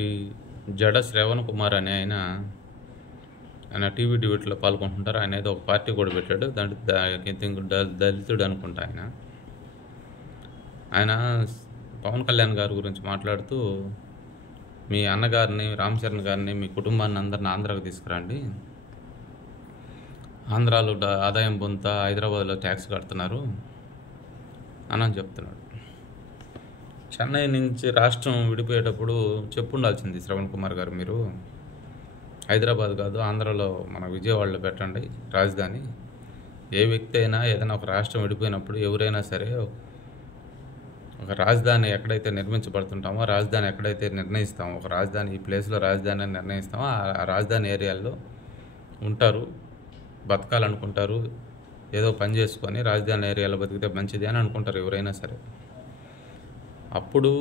ఈ జడ శ్రవణ్ కుమార్ అనే ఆయన టీవీ డిబేట్లో పాల్గొంటుంటారు. ఆయన ఏదో ఒక పార్టీ కూడా పెట్టాడు. దళితుడు అనుకుంటా ఆయన పవన్ కళ్యాణ్ గారి గురించి మాట్లాడుతూ, మీ అన్నగారిని రామ్ చరణ్ గారిని మీ కుటుంబాన్ని అందరిని ఆంధ్రాకి తీసుకురండి, ఆంధ్రాలో ఆదాయం పొందుతా హైదరాబాద్లో ట్యాక్స్ కడుతున్నారు అని చెప్తున్నాడు. చెన్నై నుంచి రాష్ట్రం విడిపోయేటప్పుడు చెప్పుండాల్సింది శ్రవణ్ కుమార్ గారు, మీరు హైదరాబాద్ కాదు ఆంధ్రాలో మన విజయవాడలో పెట్టండి రాజధాని. ఏ వ్యక్తి అయినా ఏదైనా ఒక రాష్ట్రం విడిపోయినప్పుడు ఎవరైనా సరే ఒక రాజధాని ఎక్కడైతే నిర్మించబడుతుంటామో, రాజధాని ఎక్కడైతే నిర్ణయిస్తామో, ఒక రాజధాని ఈ ప్లేస్లో రాజధాని నిర్ణయిస్తామో ఆ రాజధాని ఏరియాల్లో ఉంటారు, బతకాలనుకుంటారు, ఏదో పని చేసుకొని రాజధాని ఏరియాలో బతికితే మంచిది అని అనుకుంటారు ఎవరైనా సరే. అప్పుడు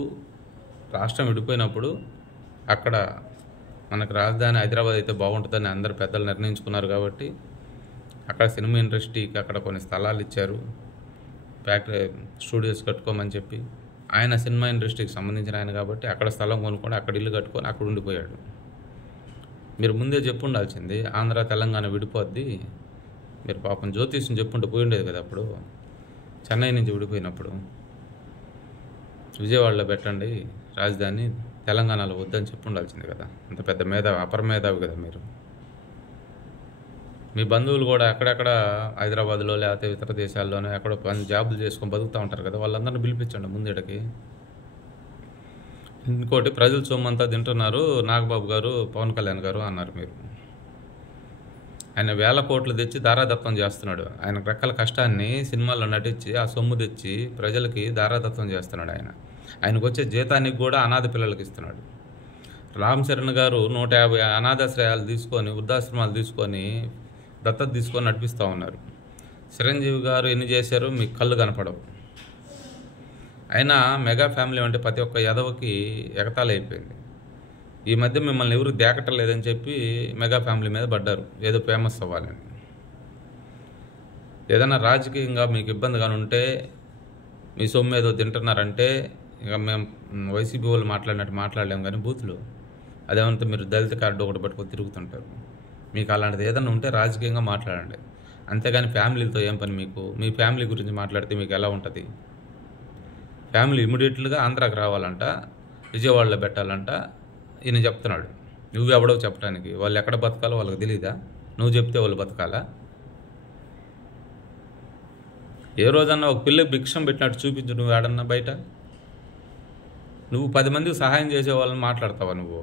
రాష్ట్రం విడిపోయినప్పుడు అక్కడ మనకు రాజధాని హైదరాబాద్ అయితే బాగుంటుందని అందరు పెద్దలు నిర్ణయించుకున్నారు. కాబట్టి అక్కడ సినిమా ఇండస్ట్రీకి అక్కడ కొన్ని స్థలాలు ఇచ్చారు, ఫ్యాక్టరీ స్టూడియోస్ కట్టుకోమని చెప్పి. ఆయన సినిమా ఇండస్ట్రీకి సంబంధించిన ఆయన కాబట్టి అక్కడ స్థలం కొనుక్కొని అక్కడ ఇల్లు కట్టుకొని అక్కడ ఉండిపోయాడు. మీరు ముందే చెప్పుండాల్సింది, ఆంధ్ర తెలంగాణ విడిపోద్ది. మీరు పాపం జ్యోతిష్యం చెప్పుంటే పోయిండేది కదా అప్పుడు. చెన్నై నుంచి విడిపోయినప్పుడు విజయవాడలో పెట్టండి రాజధాని, తెలంగాణలో వద్దని చెప్పుండాల్సింది కదా. అంత పెద్ద మేధావి, అపర మేధావి కదా మీరు. మీ బంధువులు కూడా ఎక్కడెక్కడ హైదరాబాద్లో లేకపోతే ఇతర దేశాల్లోనే ఎక్కడో జాబులు చేసుకొని బతుకుతూ ఉంటారు కదా, వాళ్ళందరినీ పిలిపించండి ముందేటకి. ఇంకోటి, ప్రజల సొమ్మంతా తింటున్నారు నాగబాబు గారు, పవన్ కళ్యాణ్ గారు అన్నారు మీరు. ఆయన 1000 కోట్లు తెచ్చి దారాదత్తం చేస్తున్నాడు. ఆయన రెక్కల కష్టాన్ని సినిమాల్లో నటించి ఆ సొమ్ము తెచ్చి ప్రజలకి దారాదత్తం చేస్తున్నాడు. ఆయనకు వచ్చే జీతానికి కూడా అనాథ పిల్లలకి ఇస్తున్నాడు. రామ్ చరణ్ గారు 150 అనాథాశ్రయాలు తీసుకొని, వృద్ధాశ్రమాలు తీసుకొని, దత్తత తీసుకొని నడిపిస్తూ ఉన్నారు. చిరంజీవి గారు ఎన్ని చేశారు మీకు కళ్ళు కనపడవు. అయినా మెగా ఫ్యామిలీ అంటే ప్రతి ఒక్క యదవకి ఎగతాళి అయిపోయింది. ఈ మధ్య మిమ్మల్ని ఎవరు దేకటం లేదని చెప్పి మెగా ఫ్యామిలీ మీద పడ్డారు, ఏదో ఫేమస్ అవ్వాలని. ఏదైనా రాజకీయంగా మీకు ఇబ్బందిగా ఉంటే, మీ సొమ్ము ఏదో తింటున్నారంటే ఇక మేము వైసీపీ వాళ్ళు మాట్లాడినట్టు మాట్లాడలేము. కానీ బూతులు అదేమంటే మీరు దళిత కార్డు ఒకటి పట్టుకొని తిరుగుతుంటారు. మీకు అలాంటిది ఏదైనా ఉంటే రాజకీయంగా మాట్లాడండి, అంతేగాని ఫ్యామిలీతో ఏం పని మీకు. మీ ఫ్యామిలీ గురించి మాట్లాడితే మీకు ఎలా ఉంటుంది? ఫ్యామిలీ ఇమీడియట్గా ఆంధ్రాకి రావాలంట, విజయవాడలో పెట్టాలంట ఈయన చెప్తున్నాడు. నువ్వు ఎవడో చెప్పడానికి? వాళ్ళు ఎక్కడ బతకాలో వాళ్ళకి తెలీదా? నువ్వు చెప్తే వాళ్ళు బతకాలా? ఏ రోజన్నా ఒక పిల్లకి భిక్షం పెట్టినట్టు చూపించు నువ్వు ఏడన్నా బయట. నువ్వు 10 మందికి సహాయం చేసే వాళ్ళని మాట్లాడతావా నువ్వు?